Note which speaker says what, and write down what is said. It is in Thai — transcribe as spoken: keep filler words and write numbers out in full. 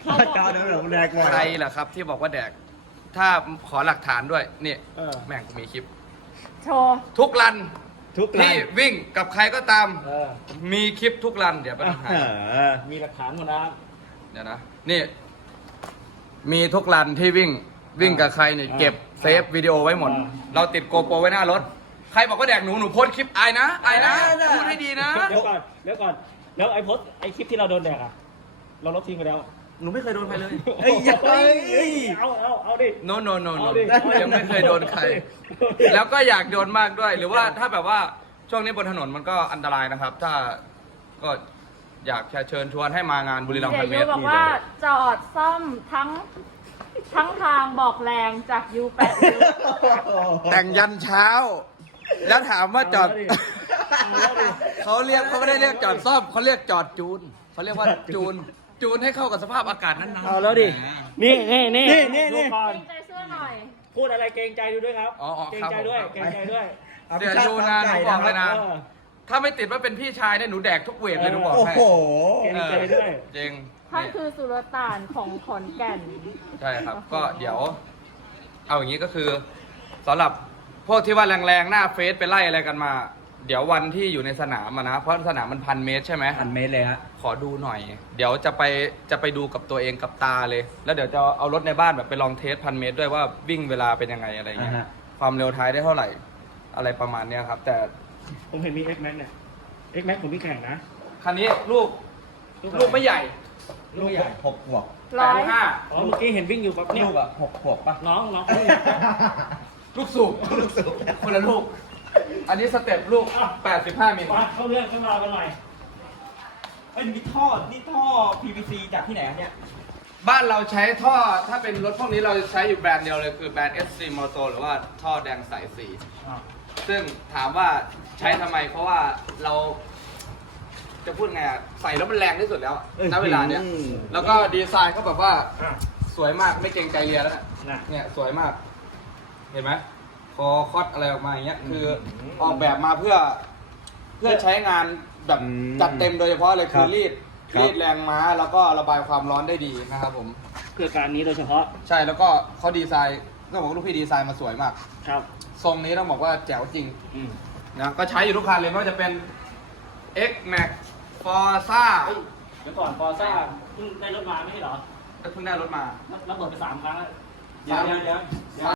Speaker 1: จอเดี๋ยวเราแดกหน่อย
Speaker 2: ใครล่ะครับที่บอกว่าแดก ถ้าขอหลักฐานด้วยนี่
Speaker 3: เออ
Speaker 2: แม่งกูมีคลิป
Speaker 4: โชว์
Speaker 2: ทุกรัน
Speaker 1: ทุกร้า
Speaker 2: ที่
Speaker 1: น
Speaker 2: วิ่งกับใครก็ตาม
Speaker 3: เออ
Speaker 2: มีคลิปทุกรันเดี๋ยวไปดูให้
Speaker 1: เออ
Speaker 3: มีหลักฐานหมดนะ
Speaker 2: เดี๋ยวนะนี่ มีทุกรันที่วิ่งวิ่งกับใครเนี่ย
Speaker 3: อ่า
Speaker 2: เก็บเซฟวิดีโอไว้หมด
Speaker 3: อ่า
Speaker 2: เราติดโกโปรไว้หน้ารถ ใครบอกว่าแดกหนูหนูโพสต์คลิปอายนะอายนะพูดให้ดีนะ
Speaker 3: เดี๋ยวก่อนเดี๋ยวก่อนแล้วไอ้โพสต์ไอ้คลิปที่เราโดนแดกอ่ะเราลบทิ้งไปแล้ว
Speaker 2: หนูไม่เคยโดนใครเลย
Speaker 1: เฮ้ยอย่าเฮ้ย
Speaker 3: เอาเอาเอาดิ
Speaker 2: no no no no
Speaker 3: เอาดิ
Speaker 2: ยังไม่เคยโดนใคร แล้วก็อยากโดนมากด้วย หรือว่าถ้าแบบว่าช่วงนี้บนถนนมันก็อันตรายนะครับ ถ้าก็อยากจะเชิญชวนให้มางานบุรีรัมย์
Speaker 4: เดี๋
Speaker 2: พั
Speaker 4: ยวน
Speaker 2: เมตร
Speaker 4: ยูบอกว่าจอดซ่อมทั้งทั้งทางบอกแรงจากยูแปดยู
Speaker 2: แต่งยันเช้า แล้วถามว่าจอด
Speaker 3: เอาแล้วดิ
Speaker 2: เขาเรียกเขาไม่ได้เรียกจอดซ่อมเขาเรียกจอดจูนเขาเรียกว่าจูน จูนให้เข้ากับสภาพอากาศนั้นๆ
Speaker 3: เอาแล้วดินี่นี่นี่
Speaker 1: นี่นี่นี่
Speaker 3: ดูก่อน
Speaker 4: เกรงใจเสื้อหน่อย
Speaker 3: พูดอะไรเกรงใจดูด้วยครับ
Speaker 2: อ๋ออ๋อ
Speaker 3: เกรง
Speaker 2: ครับ
Speaker 3: ใจด้วย
Speaker 2: ผม
Speaker 3: เกรงใจด้วย
Speaker 2: เดี๋ยวดูนะหนูบอกเลยนะ
Speaker 3: เออ
Speaker 2: ถ้าไม่ติดว่าเป็นพี่ชายเนี่ยหนูแดกทุกเวทเลยหนูบอก
Speaker 1: โอ้
Speaker 2: ให้
Speaker 1: โห
Speaker 3: เกรงใจด้วย
Speaker 2: จริง
Speaker 4: ท่านคือสุลต่านของขอนแก่น
Speaker 2: ใช่ครับ ก็เดี๋ยว เอาอย่างนี้ก็คือสำหรับพวกที่ว่าแรงๆหน้าเฟซไปไล่อะไรกันมา เดี๋ยววันที่อยู่ในสนามอะนะเพราะสนามมันพันเมตรใช่ไหม
Speaker 1: พันเมตรเลยฮะ
Speaker 2: ขอดูหน่อย เดี๋ยวจะไปจะไปดูกับตัวเองกับตาเลย แล้วเดี๋ยวจะเอารถในบ้านแบบไปลองเทสพันเมตรด้วยว่าวิ่งเวลาเป็นยังไงอะไรเงี้ย
Speaker 1: อ่าฮะ
Speaker 2: ความเร็วท้ายได้เท่าไหร่ อะไรประมาณเนี้ยครับ แต่
Speaker 3: ผมเห็นมี X Max เนี่ย X Max ผมมีแข่งนะ
Speaker 2: คันนี้ลูกลูกไม่ใหญ่
Speaker 1: ลูกใหญ่หกขวบ
Speaker 2: แปดห้า
Speaker 3: อ๋อเมื่อกี้เห็นวิ่งอยู่แบบเนี่ย
Speaker 1: ลูกอ่ะหกขวบป่ะ
Speaker 3: น้องน้อง
Speaker 2: ลูกสูบ
Speaker 1: ลูกสูบ
Speaker 2: คนละลูก อันนี้สเต็ปลูกแปดสิบห้ามิล
Speaker 3: มาเข้าเรื่องขึ้นมากันหน่อย
Speaker 1: เอ้ยมีท่อ นี่ท่อ พี วี ซี จากที่ไหนอะเนี่ย
Speaker 2: บ้านเราใช้ท่อถ้าเป็นรถพวกนี้เราจะใช้อยู่แบรนด์เดียวเลยคือแบรนด์ เอส ซี Moto หรือว่าท่อแดงสายสี ซึ่งถามว่าใช้ทำไมเพราะว่าเรา จะพูดไงอะใส่แล้วมันแรงที่สุดแล้ว
Speaker 1: เออ
Speaker 2: ณเวลาเนี้ย
Speaker 1: อืม
Speaker 2: แล้วก็ดีไซน์ก็แบบว่า
Speaker 3: อ่ะ
Speaker 2: สวยมากไม่เกรงใจเรียแล้วนะ
Speaker 3: น่ะ
Speaker 2: เนี่ยสวยมาก เห็นไหมคอคอดอะไรออกมาอย่างเงี้ยคือออกแบบมาเพื่อ เพื่อใช้งานแบบ
Speaker 1: อืม
Speaker 2: จัดเต็มโดยเฉพาะเลย
Speaker 1: ครั
Speaker 2: คื
Speaker 1: บ
Speaker 2: อรีด
Speaker 1: ครับ
Speaker 2: รีดแรงม้าแล้วก็ระบายความร้อนได้ดีนะครับผม
Speaker 3: เพื่อการนี้โดยเฉพาะ
Speaker 2: ใช่แล้วก็เขาดีไซน์ต้องบอกว่าลูกพี่ดีไซน์มาสวยมาก
Speaker 3: ครับ
Speaker 2: ทรงนี้ต้องบอกว่าแจ๋วจริง
Speaker 3: อืม
Speaker 2: นะก็ใช้อยู่ทุกคันเลยไม่ว่าจะเป็น X Max Forza
Speaker 3: เฮ้ยเดี๋ยวก่อนฟอร์ซ่าเพิ่งได้รถมาไม่ใช่เหรอ
Speaker 2: เพิ่งได้รถมา
Speaker 3: ระเบิดไปสามครั้งแล้ว
Speaker 2: เดี๋ยวเดี๋ยวเดี๋ยว